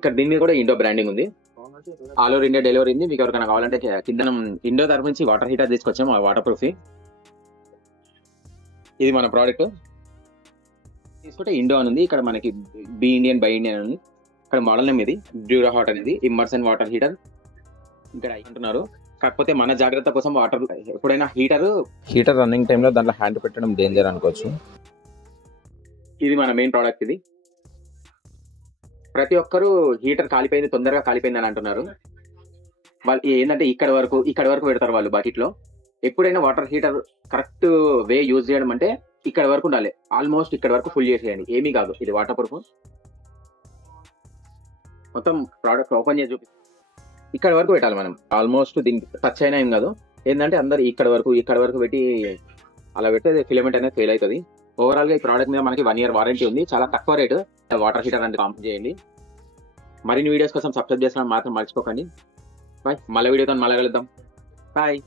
ఇక్కడ దీని మీద కూడా ఇండో బ్రాండింగ్ ఉంది. ఆల్ ఓవర్ ఇండియా డెలివరీ ఉంది. మీకు ఎవరికైనా కావాలంటే కింద ఇండో తరఫు నుంచి వాటర్ హీటర్ తీసుకొచ్చాము, వాటర్ ప్రూఫ్. ఇది మన ప్రోడక్ట్. తీసుకుంటే ఇండో అని ఉంది, ఇక్కడ మనకి బి ఇండియన్ బై ఇండియన్ ఉంది. ఇక్కడ మోడల్ నేమ్ ఇది డ్యూరా హాట్ అనేది, ఇమ్మర్సన్ వాటర్ హీటర్ ఇక్కడ అంటున్నారు. కాకపోతే మన జాగ్రత్త కోసం వాటర్ ఎప్పుడైనా హీటర్ రన్నింగ్ టైంలో దాంట్లో హ్యాండ్ పెట్టడం డేంజర్ అనుకోవచ్చు. ఇది మన మెయిన్ ప్రోడక్ట్. ఇది ప్రతి ఒక్కరు హీటర్ కాలిపోయింది, తొందరగా కాలిపోయింది అని అంటున్నారు. వాళ్ళు ఏంటంటే ఇక్కడ వరకు పెడతారు వాళ్ళు బకెట్లో. ఎప్పుడైనా water heater correct way use చేయడం అంటే ఇక్కడ వరకు ఉండాలి, ఆల్మోస్ట్ ఇక్కడ వరకు ఫుల్ చేసేయండి, ఏమీ కాదు. ఇది వాటర్ ప్రూఫ్. మొత్తం ప్రోడక్ట్ ఓపెన్ చేసి చూపి ఇక్కడ వరకు పెట్టాలి మనం. ఆల్మోస్ట్ దీనికి టచ్ అయినా ఏం కాదు. ఏంటంటే అందరు ఇక్కడ వరకు పెట్టి అలా పెడితే ఫిలమెంట్ అనేది ఫెయిల్ అవుతుంది. ఓవరాల్ గా ఈ ప్రోడక్ట్ మీద మనకి 1 year వారంటీ ఉంది. చాలా తక్కువ రేటు. వాటర్ హీటర్ అంటే కాంప్లీట్ చేయండి. మరిన్ని వీడియోస్ కోసం సబ్స్క్రైబ్ చేసుకోవడం మాత్రం మర్చిపోకండి. బాయ్. మళ్ళీ వీడియోతో మళ్ళీ కలుద్దాం. బాయ్.